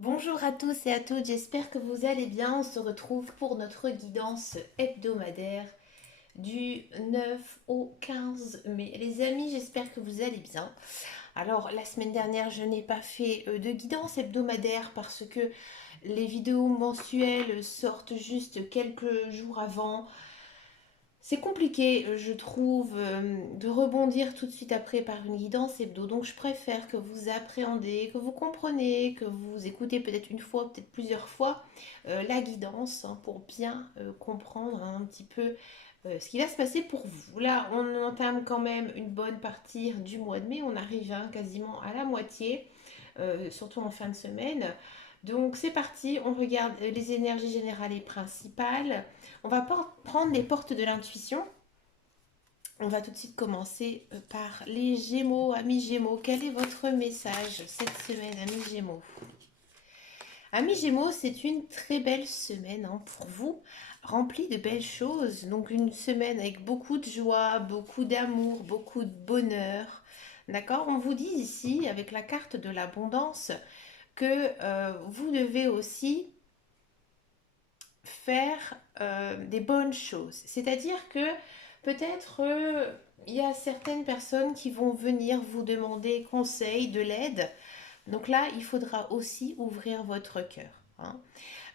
Bonjour à tous et à toutes, j'espère que vous allez bien. On se retrouve pour notre guidance hebdomadaire du 9 au 15 mai. Les amis, j'espère que vous allez bien. Alors, la semaine dernière, je n'ai pas fait de guidance hebdomadaire parce que les vidéos mensuelles sortent juste quelques jours avant. C'est compliqué, je trouve, de rebondir tout de suite après par une guidance hebdo. Donc, je préfère que vous appréhendez, que vous comprenez, que vous écoutez peut-être une fois, peut-être plusieurs fois la guidance hein, pour bien comprendre hein, un petit peu ce qui va se passer pour vous. Là, on entame quand même une bonne partie du mois de mai. On arrive hein, quasiment à la moitié, surtout en fin de semaine. Donc c'est parti, on regarde les énergies générales et principales. On va prendre les portes de l'intuition. On va tout de suite commencer par les Gémeaux, amis Gémeaux. Quel est votre message cette semaine, amis Gémeaux? Amis Gémeaux, c'est une très belle semaine hein, pour vous, remplie de belles choses. Donc une semaine avec beaucoup de joie, beaucoup d'amour, beaucoup de bonheur. D'accord? On vous dit ici, avec la carte de l'abondance, que vous devez aussi faire des bonnes choses. C'est-à-dire que peut-être il y a certaines personnes qui vont venir vous demander conseil, de l'aide. Donc là, il faudra aussi ouvrir votre cœur. Hein.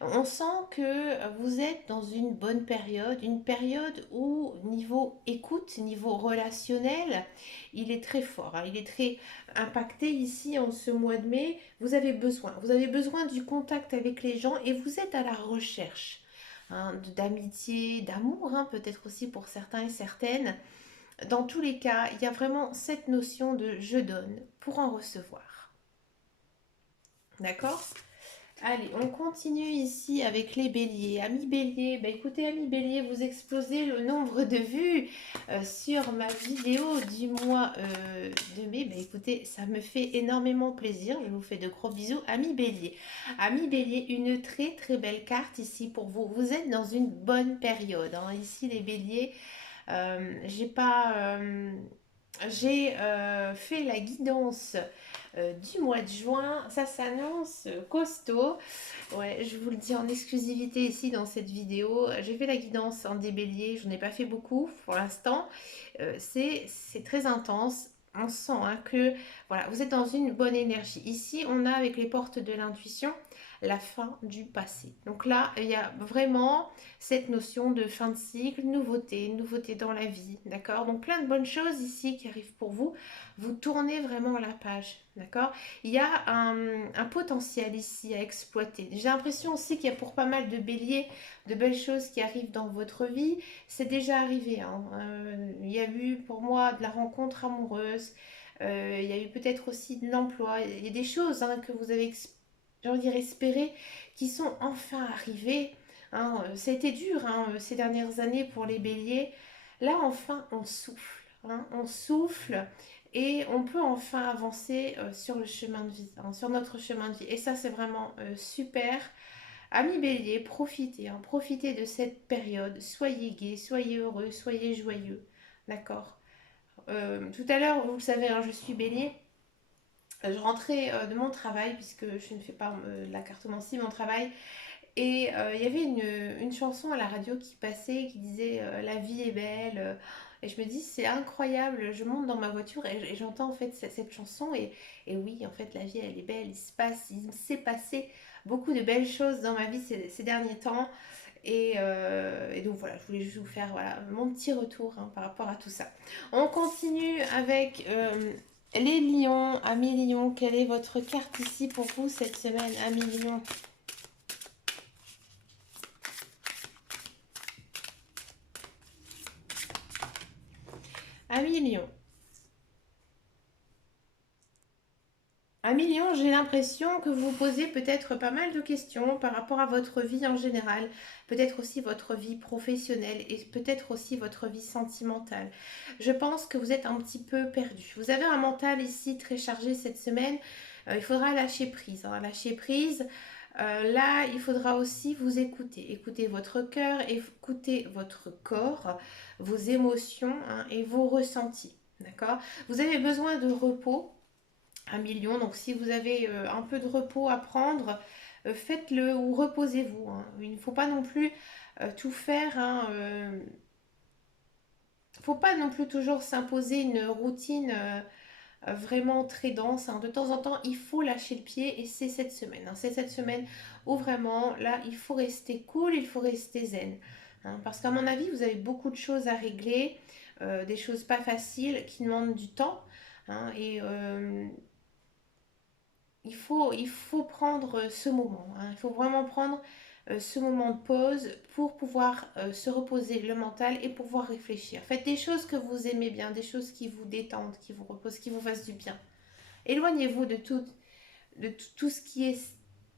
On sent que vous êtes dans une période où niveau écoute, niveau relationnel, il est très fort, hein, il est très impacté ici en ce mois de mai. Vous avez besoin du contact avec les gens et vous êtes à la recherche hein, d'amitié, d'amour, hein, peut-être aussi pour certains et certaines. Dans tous les cas, il y a vraiment cette notion de je donne pour en recevoir. D'accord? Allez, on continue ici avec les béliers. Amis béliers, bah écoutez, amis béliers, vous explosez le nombre de vues sur ma vidéo du mois de mai. Bah écoutez, ça me fait énormément plaisir. Je vous fais de gros bisous, amis béliers. Amis béliers, une très très belle carte ici pour vous. Vous êtes dans une bonne période. Hein. Ici, les béliers, j'ai pas. J'ai fait la guidance du mois de juin. Ça s'annonce costaud. Ouais, je vous le dis en exclusivité ici dans cette vidéo. J'ai fait la guidance en débélier. Je n'en ai pas fait beaucoup pour l'instant. C'est très intense. On sent hein, que voilà, vous êtes dans une bonne énergie. Ici, on a avec les portes de l'intuition la fin du passé. Donc là, il y a vraiment cette notion de fin de cycle, nouveauté dans la vie, d'accord? Donc plein de bonnes choses ici qui arrivent pour vous. Vous tournez vraiment la page, d'accord? Il y a un potentiel ici à exploiter. J'ai l'impression aussi qu'il y a pour pas mal de béliers de belles choses qui arrivent dans votre vie. C'est déjà arrivé. Hein. Il y a eu pour moi de la rencontre amoureuse. Il y a eu peut-être aussi de l'emploi. Il y a des choses hein, que vous avez j'ai envie de dire espérées qui sont enfin arrivées. Hein. Ça a été dur hein, ces dernières années pour les béliers. Là, enfin, on souffle. Hein. On souffle et on peut enfin avancer sur le chemin de vie, hein, sur notre chemin de vie. Et ça, c'est vraiment super. Amis bélier, profitez, hein, profitez de cette période. Soyez gai, soyez heureux, soyez joyeux. D'accord. Tout à l'heure, vous le savez, hein, je suis bélier. Je rentrais de mon travail, puisque je ne fais pas la cartomancie, mon travail. Et il y avait une chanson à la radio qui passait, qui disait La vie est belle. Et je me dis, c'est incroyable. Je monte dans ma voiture et j'entends en fait cette chanson. Et oui, en fait, la vie, elle est belle. Il s'est passé beaucoup de belles choses dans ma vie ces derniers temps. Et donc voilà, je voulais juste vous faire voilà, mon petit retour hein, par rapport à tout ça. On continue avec les lions. Amis lions, quelle est votre carte ici pour vous cette semaine, amis lions? Amis lions. Amis lions, j'ai l'impression que vous vous posez peut-être pas mal de questions par rapport à votre vie en général, peut-être aussi votre vie professionnelle et peut-être aussi votre vie sentimentale. Je pense que vous êtes un petit peu perdu. Vous avez un mental ici très chargé cette semaine. Il faudra lâcher prise. Hein. Lâcher prise. Là, il faudra aussi vous écouter. Écouter votre cœur, écouter votre corps, vos émotions hein, et vos ressentis. D'accord? Vous avez besoin de repos. 1 million. Donc si vous avez un peu de repos à prendre, faites-le ou reposez-vous, hein. Il ne faut pas non plus tout faire, hein, faut pas non plus toujours s'imposer une routine vraiment très dense, hein. De temps en temps, il faut lâcher le pied et c'est cette semaine, hein. C'est cette semaine où vraiment, là, il faut rester cool, il faut rester zen, hein. Parce qu'à mon avis, vous avez beaucoup de choses à régler, des choses pas faciles qui demandent du temps, hein, et il faut prendre ce moment, hein. Il faut vraiment prendre ce moment de pause pour pouvoir se reposer le mental et pouvoir réfléchir. Faites des choses que vous aimez bien, des choses qui vous détendent, qui vous reposent, qui vous fassent du bien. Éloignez-vous de tout ce qui est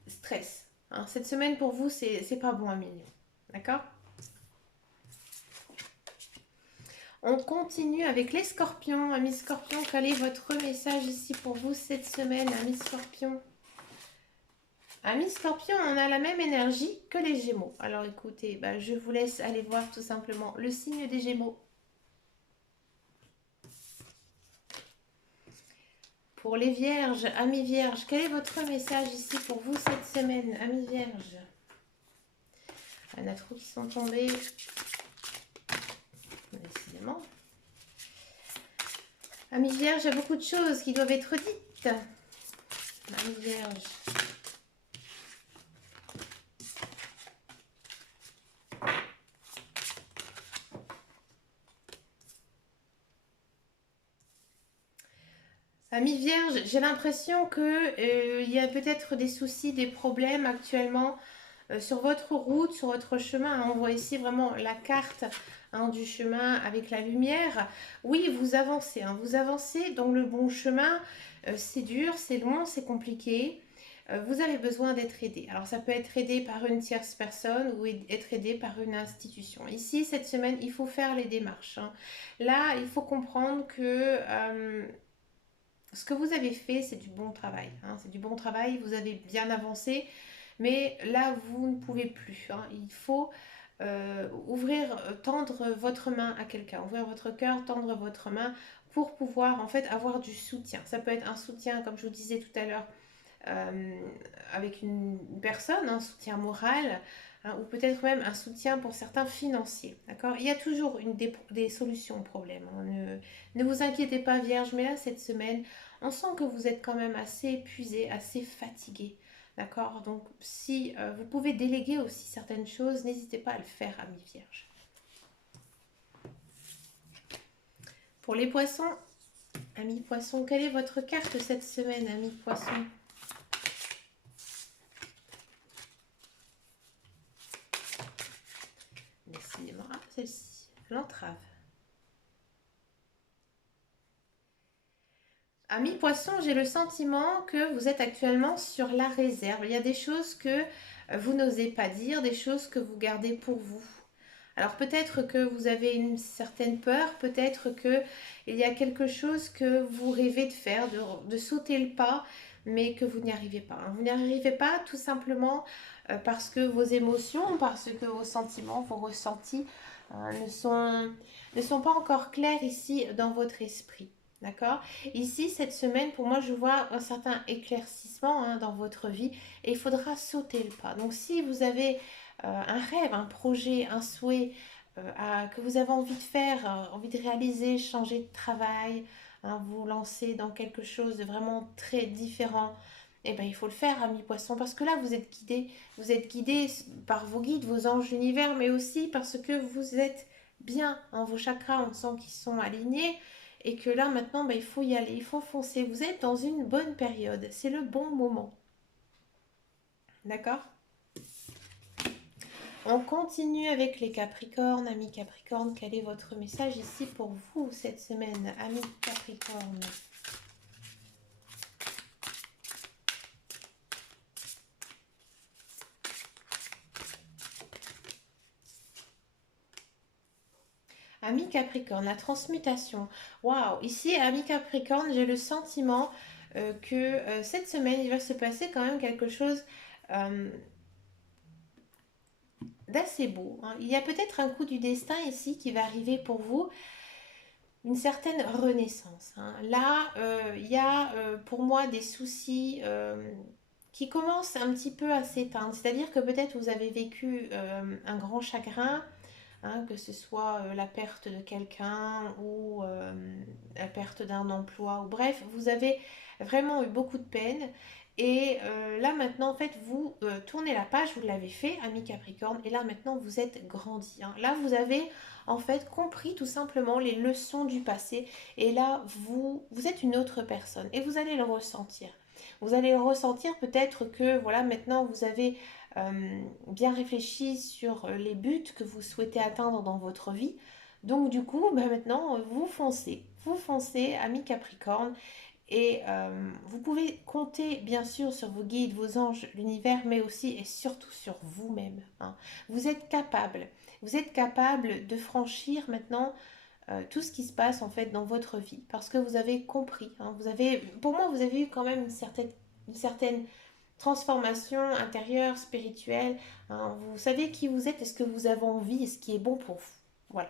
stress, hein. Cette semaine pour vous, c'est pas bon, Amélie. D'accord? On continue avec les scorpions. Amis scorpions, quel est votre message ici pour vous cette semaine, amis scorpions? Amis scorpions, on a la même énergie que les gémeaux. Alors écoutez, bah, je vous laisse aller voir tout simplement le signe des gémeaux. Pour les vierges, amis vierges, quel est votre message ici pour vous cette semaine, amis vierges? Il y en a trop qui sont tombés. Décidément. Amis vierges, il y a beaucoup de choses qui doivent être dites. Amis vierges. Amis vierges, j'ai l'impression que il y a peut-être des soucis, des problèmes actuellement sur votre route, sur votre chemin. On voit ici vraiment la carte, hein, du chemin avec la lumière. Oui, vous avancez, hein, vous avancez dans le bon chemin. C'est dur, c'est long, c'est compliqué. Vous avez besoin d'être aidé. Alors ça peut être aidé par une tierce personne ou être aidé par une institution. Ici, cette semaine, il faut faire les démarches, hein. Là, il faut comprendre que ce que vous avez fait, c'est du bon travail, hein. C'est du bon travail, vous avez bien avancé. Mais là, vous ne pouvez plus, hein. Il faut tendre votre main à quelqu'un, ouvrir votre cœur, tendre votre main pour pouvoir en fait avoir du soutien. Ça peut être un soutien, comme je vous disais tout à l'heure, euh, avec une personne, un soutien moral, hein, ou peut-être même un soutien pour certains financier. D'accord? Il y a toujours des solutions aux problèmes, hein. Ne vous inquiétez pas, Vierge, mais là, cette semaine, on sent que vous êtes quand même assez épuisé, assez fatigué. D'accord? Donc, si vous pouvez déléguer aussi certaines choses, n'hésitez pas à le faire, amis Vierge. Pour les poissons, amis poissons, quelle est votre carte cette semaine, amis poissons? Décidément, ah, celle-ci, l'entrave. Amis poissons, j'ai le sentiment que vous êtes actuellement sur la réserve. Il y a des choses que vous n'osez pas dire, des choses que vous gardez pour vous. Alors peut-être que vous avez une certaine peur, peut-être que il y a quelque chose que vous rêvez de faire, de sauter le pas, mais que vous n'y arrivez pas, hein. Vous n'y arrivez pas tout simplement parce que vos émotions, parce que vos sentiments, vos ressentis ne sont pas encore clairs ici dans votre esprit. D'accord? Ici, cette semaine, pour moi, je vois un certain éclaircissement, hein, dans votre vie et il faudra sauter le pas. Donc si vous avez un rêve, un projet, un souhait que vous avez envie de faire, envie de réaliser, changer de travail, hein, vous lancer dans quelque chose de vraiment très différent, eh ben, il faut le faire, ami poisson, parce que là, vous êtes guidé par vos guides, vos anges d'univers, mais aussi parce que vous êtes bien, hein, vos chakras, on sent qu'ils sont alignés, et que là, maintenant, ben, il faut y aller, il faut foncer. Vous êtes dans une bonne période, c'est le bon moment. D'accord? On continue avec les Capricornes. Amis Capricorne, quel est votre message ici pour vous cette semaine, amis Capricorne? Amis Capricorne, la transmutation. Waouh! Ici, amis Capricorne, j'ai le sentiment que cette semaine, il va se passer quand même quelque chose euh, d'assez beau, hein. Il y a peut-être un coup du destin ici qui va arriver pour vous. une certaine renaissance, hein. Là, il y a pour moi des soucis qui commencent un petit peu à s'éteindre. C'est-à-dire que peut-être vous avez vécu un grand chagrin, hein, que ce soit la perte de quelqu'un ou la perte d'un emploi, ou bref, vous avez vraiment eu beaucoup de peine. Et là maintenant, en fait, vous tournez la page, vous l'avez fait, ami Capricorne, et là maintenant vous êtes grandi, hein. Là vous avez en fait compris tout simplement les leçons du passé, et là vous êtes une autre personne, et vous allez le ressentir. Vous allez le ressentir peut-être que voilà, maintenant vous avez bien réfléchi sur les buts que vous souhaitez atteindre dans votre vie. Donc du coup, bah, maintenant, vous foncez, ami Capricorne, et vous pouvez compter bien sûr sur vos guides, vos anges, l'univers, mais aussi et surtout sur vous-même, hein. Vous êtes capable de franchir maintenant tout ce qui se passe en fait dans votre vie, parce que vous avez compris, hein. Vous avez, pour moi, vous avez eu quand même une certaine transformation intérieure, spirituelle, hein. Vous savez qui vous êtes et ce que vous avez envie et ce qui est bon pour vous. Voilà.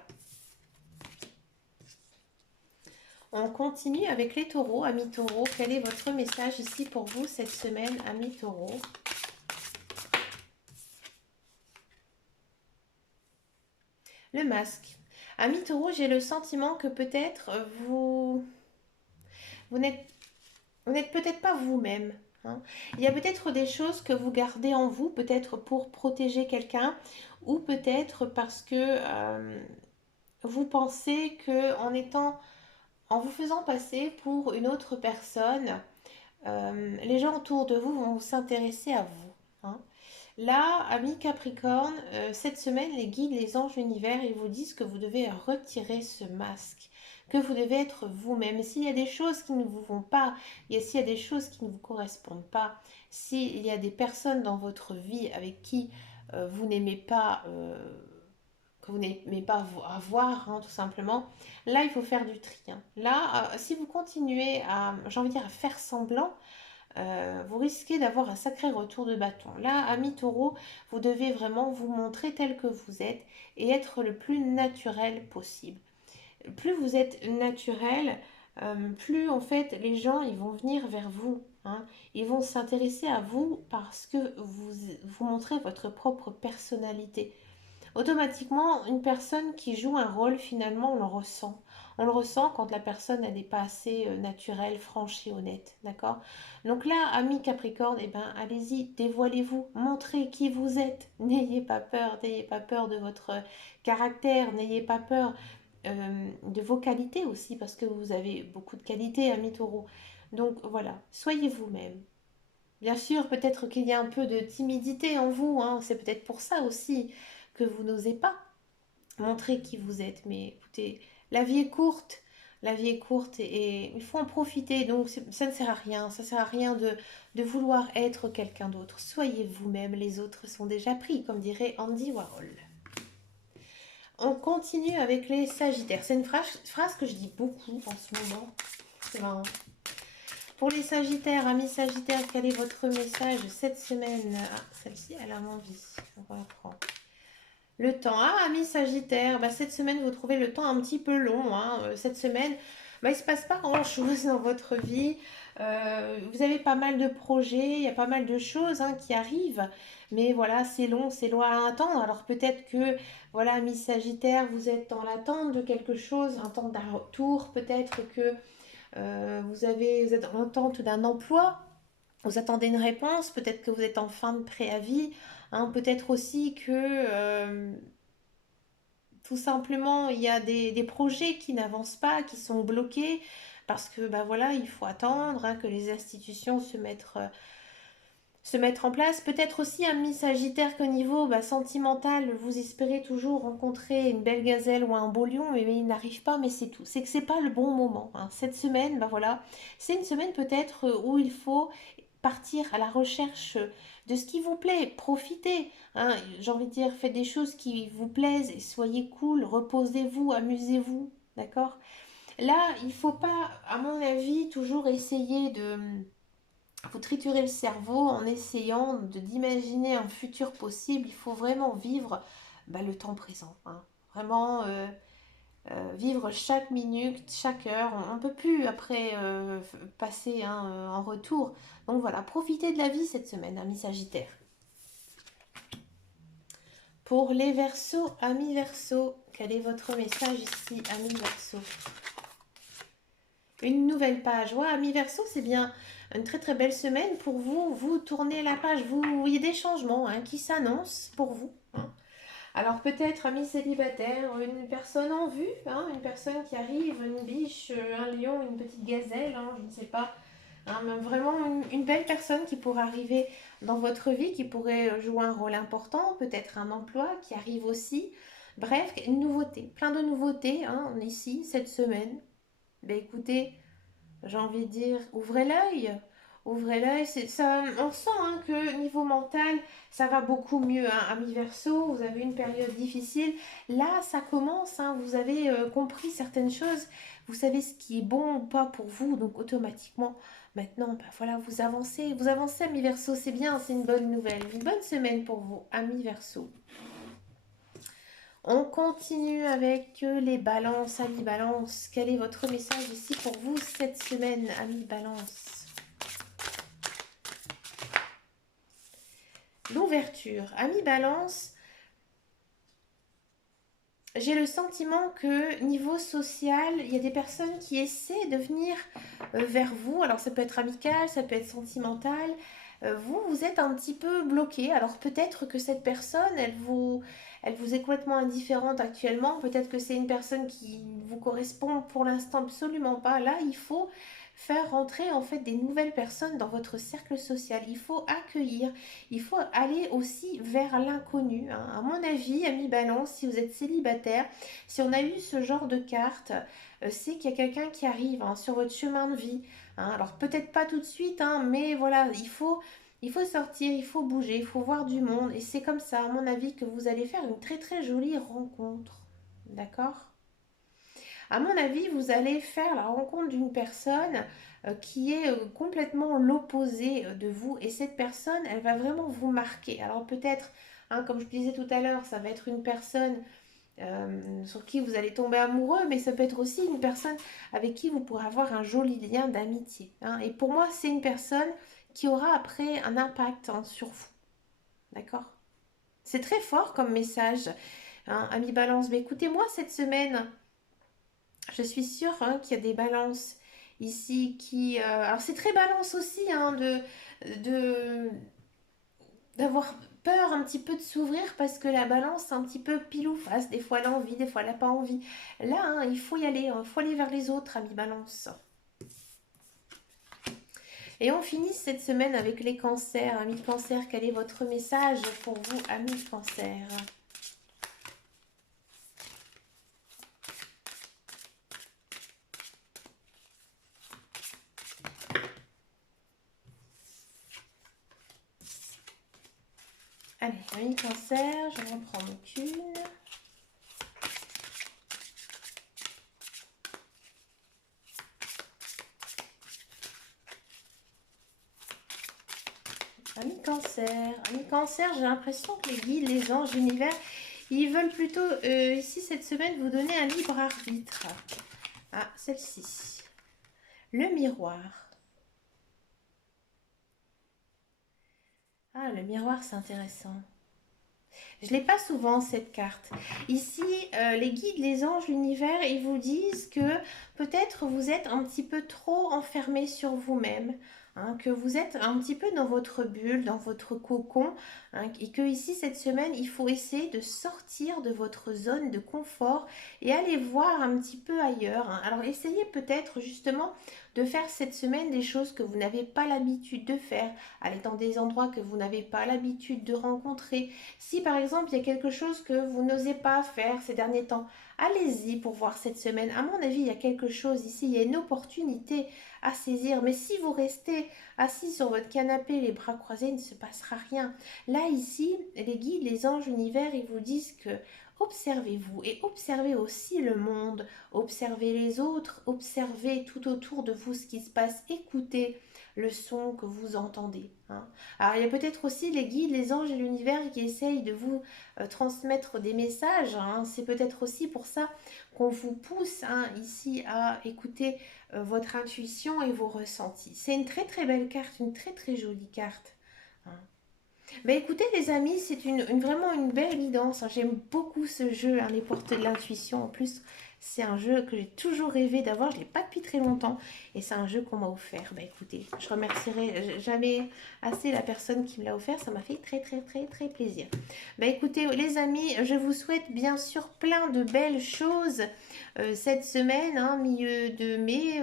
On continue avec les taureaux, amis taureaux. Quel est votre message ici pour vous cette semaine, amis taureaux? Le masque. Amis taureaux, j'ai le sentiment que peut-être vous n'êtes vous n'êtes peut-être pas vous-même, hein. Il y a peut-être des choses que vous gardez en vous, peut-être pour protéger quelqu'un, ou peut-être parce que vous pensez que en vous faisant passer pour une autre personne, les gens autour de vous vont s'intéresser à vous, hein. Là, ami Capricorne, cette semaine, les guides, les anges, l'univers, ils vous disent que vous devez retirer ce masque, que vous devez être vous-même. S'il y a des choses qui ne vous vont pas, s'il y a des choses qui ne vous correspondent pas, s'il y a des personnes dans votre vie avec qui vous n'aimez pas, que vous n'aimez pas avoir, hein, tout simplement, là, il faut faire du tri, hein. Là, si vous continuez à, j'ai envie de dire, à faire semblant, vous risquez d'avoir un sacré retour de bâton. Là, ami taureau, vous devez vraiment vous montrer tel que vous êtes et être le plus naturel possible. Plus vous êtes naturel, plus en fait les gens ils vont venir vers vous, hein. Ils vont s'intéresser à vous parce que vous montrez votre propre personnalité. Automatiquement, une personne qui joue un rôle, finalement, on le ressent. On le ressent quand la personne, elle n'est pas assez naturelle, franche et honnête, d'accord? Donc là, ami Capricorne, eh ben, allez-y, dévoilez-vous, montrez qui vous êtes. N'ayez pas peur de votre caractère, n'ayez pas peur de vos qualités aussi, parce que vous avez beaucoup de qualités, ami Taureau. Donc voilà, soyez vous-même. Bien sûr, peut-être qu'il y a un peu de timidité en vous, hein. C'est peut-être pour ça aussi que vous n'osez pas montrer qui vous êtes. Mais écoutez, la vie est courte, la vie est courte et il faut en profiter. Donc ça ne sert à rien, ça sert à rien de vouloir être quelqu'un d'autre. Soyez vous-même, les autres sont déjà pris, comme dirait Andy Warhol. On continue avec les Sagittaires. C'est une phrase que je dis beaucoup en ce moment. C'est marrant. Pour les Sagittaires, amis Sagittaires, quel est votre message cette semaine? Ah, celle-ci, elle a envie. On va la prendre. Le temps. Ah, amis Sagittaire, bah, cette semaine, vous trouvez le temps un petit peu long, hein. Cette semaine, bah, il ne se passe pas grand-chose dans votre vie. Vous avez pas mal de projets, il y a pas mal de choses, hein, qui arrivent. Mais voilà, c'est long à attendre. Alors peut-être que, voilà, amis Sagittaire, vous êtes dans l'attente de quelque chose, un temps d'un retour. Peut-être que vous êtes en attente d'un emploi, vous attendez une réponse, peut-être que vous êtes en fin de préavis, hein, peut-être aussi que tout simplement il y a des projets qui n'avancent pas, qui sont bloqués, parce que bah voilà, il faut attendre, hein, que les institutions se mettre en place. Peut-être aussi un mi-sagittaire qu'au niveau bah, sentimental, vous espérez toujours rencontrer une belle gazelle ou un beau lion, mais il n'arrive pas, mais c'est tout. C'est que c'est pas le bon moment, hein. Cette semaine, bah voilà, c'est une semaine peut-être où il faut partir à la recherche de ce qui vous plaît, profitez, hein. J'ai envie de dire, faites des choses qui vous plaisent et soyez cool, reposez-vous, amusez-vous, d'accord? Là, il faut pas, à mon avis, toujours essayer de vous triturer le cerveau en essayant d'imaginer un futur possible. Il faut vraiment vivre bah, le temps présent, hein. Vraiment, vivre chaque minute, chaque heure. On ne peut plus après passer en retour. Donc voilà, profitez de la vie cette semaine, amis Sagittaire. Pour les Verseaux, amis Verseaux, quel est votre message ici, amis Verseaux? Une nouvelle page. Ouais, amis Verseaux, c'est bien une très très belle semaine pour vous. Vous tournez la page, vous voyez des changements qui s'annoncent pour vous. Alors peut-être, amis célibataires, une personne en vue, une personne qui arrive, une biche, un lion, une petite gazelle, je ne sais pas. Mais vraiment une belle personne qui pourrait arriver dans votre vie, qui pourrait jouer un rôle important, peut-être un emploi qui arrive aussi. Bref, une nouveauté, plein de nouveautés ici cette semaine. Ben écoutez, j'ai envie de dire, ouvrez l'œil. Ouvrez l'œil, ça, on sent que niveau mental, ça va beaucoup mieux. Amis Verseau, vous avez une période difficile. Là, ça commence. Vous avez compris certaines choses. Vous savez ce qui est bon ou pas pour vous. Donc, automatiquement, maintenant, voilà, vous avancez. Vous avancez, Amis Verseau. C'est bien, c'est une bonne nouvelle. Une bonne semaine pour vous, Amis Verseau. On continue avec les balances, amis balance. Quel est votre message ici pour vous cette semaine, amis balance? L'ouverture. Amis balance, j'ai le sentiment que niveau social, il y a des personnes qui essaient de venir vers vous. Alors ça peut être amical, ça peut être sentimental. Vous êtes un petit peu bloqué. Alors peut-être que cette personne, elle vous est complètement indifférente actuellement. Peut-être que c'est une personne qui vous correspond pour l'instant absolument pas. Là, il faut faire rentrer en fait des nouvelles personnes dans votre cercle social. Il faut accueillir. Il faut aller aussi vers l'inconnu. À mon avis, ami Balance, si vous êtes célibataire, si on a eu ce genre de carte, c'est qu'il y a quelqu'un qui arrive sur votre chemin de vie. Alors peut-être pas tout de suite, mais voilà, il faut sortir, il faut bouger, il faut voir du monde. Et c'est comme ça, à mon avis, que vous allez faire une très très jolie rencontre. D'accord? À mon avis, vous allez faire la rencontre d'une personne qui est complètement l'opposé de vous. Et cette personne, elle va vraiment vous marquer. Alors peut-être, comme je disais tout à l'heure, ça va être une personne sur qui vous allez tomber amoureux, mais ça peut être aussi une personne avec qui vous pourrez avoir un joli lien d'amitié. Et pour moi, c'est une personne qui aura après un impact sur vous. D'accord? C'est très fort comme message, ami Balance. Mais écoutez-moi cette semaine. Je suis sûre qu'il y a des balances ici qui... alors c'est très balance aussi de, d'avoir peur un petit peu de s'ouvrir parce que la balance c'est un petit peu pile ou face. Des fois elle a envie, des fois elle n'a pas envie. Là, il faut y aller, il faut aller vers les autres, amis balance. Et on finit cette semaine avec les cancers. Amis cancer, quel est votre message pour vous, amis cancer? Allez, amis cancer, je vais en prendre qu'une. Amis cancer, j'ai l'impression que les guides, les anges, l'univers, ils veulent plutôt ici cette semaine vous donner un libre arbitre. Ah, celle-ci. Le miroir. Ah, le miroir, c'est intéressant. Je l'ai pas souvent cette carte. Ici, les guides, les anges, l'univers, ils vous disent que peut-être vous êtes un petit peu trop enfermé sur vous-même, que vous êtes un petit peu dans votre bulle, dans votre cocon, et que ici cette semaine, il faut essayer de sortir de votre zone de confort et aller voir un petit peu ailleurs. Alors essayez peut-être justement de faire cette semaine des choses que vous n'avez pas l'habitude de faire, aller dans des endroits que vous n'avez pas l'habitude de rencontrer. Si par exemple il y a quelque chose que vous n'osez pas faire ces derniers temps, allez-y pour voir cette semaine. À mon avis, il y a quelque chose ici, il y a une opportunité à saisir. Mais si vous restez assis sur votre canapé, les bras croisés, il ne se passera rien. Là, ici, les guides, les anges, l'univers, ils vous disent que observez-vous et observez aussi le monde, observez les autres, observez tout autour de vous ce qui se passe, écoutez le son que vous entendez, hein. Alors il y a peut-être aussi les guides, les anges et l'univers qui essayent de vous transmettre des messages, hein. C'est peut-être aussi pour ça qu'on vous pousse, hein, ici à écouter votre intuition et vos ressentis. C'est une très très belle carte, une très très jolie carte, hein. Bah écoutez les amis, c'est vraiment une belle guidance, hein. J'aime beaucoup ce jeu, hein, les portes de l'intuition. En plus, c'est un jeu que j'ai toujours rêvé d'avoir. Je ne l'ai pas depuis très longtemps. Et c'est un jeu qu'on m'a offert. Bah écoutez, je remercierai jamais assez la personne qui me l'a offert. Ça m'a fait très très très très plaisir. Bah écoutez les amis, je vous souhaite bien sûr plein de belles choses cette semaine, hein, milieu de mai.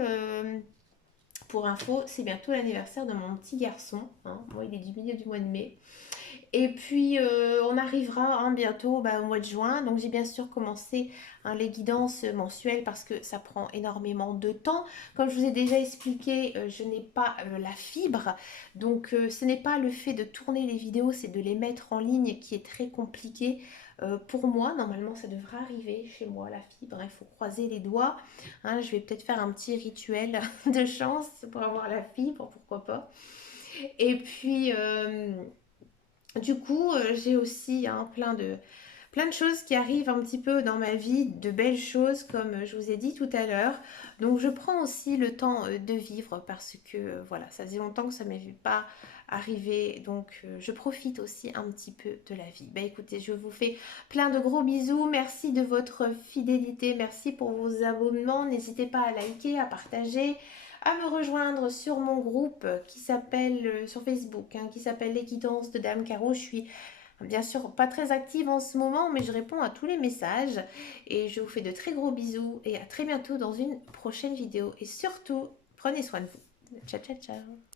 Pour info, c'est bientôt l'anniversaire de mon petit garçon, hein. Moi, il est du milieu du mois de mai. Et puis, on arrivera, hein, bientôt, bah, au mois de juin. Donc, j'ai bien sûr commencé, hein, les guidances mensuelles parce que ça prend énormément de temps. Comme je vous ai déjà expliqué, je n'ai pas la fibre. Donc, ce n'est pas le fait de tourner les vidéos, c'est de les mettre en ligne qui est très compliqué. Pour moi, normalement, ça devrait arriver chez moi, la fibre. Il faut croiser les doigts, hein. Je vais peut-être faire un petit rituel de chance pour avoir la fibre, pourquoi pas. Et puis, du coup, j'ai aussi, hein, plein de choses qui arrivent un petit peu dans ma vie, de belles choses comme je vous ai dit tout à l'heure. Donc je prends aussi le temps de vivre parce que voilà, ça faisait longtemps que ça ne m'avait pas arrivé. Donc je profite aussi un petit peu de la vie. Bah écoutez, je vous fais plein de gros bisous. Merci de votre fidélité. Merci pour vos abonnements. N'hésitez pas à liker, à partager, à me rejoindre sur mon groupe qui s'appelle sur Facebook, hein, qui s'appelle Les Guidances de Dame Caro. Je suis bien sûr pas très active en ce moment, mais je réponds à tous les messages et je vous fais de très gros bisous et à très bientôt dans une prochaine vidéo. Et surtout, prenez soin de vous. Ciao, ciao, ciao.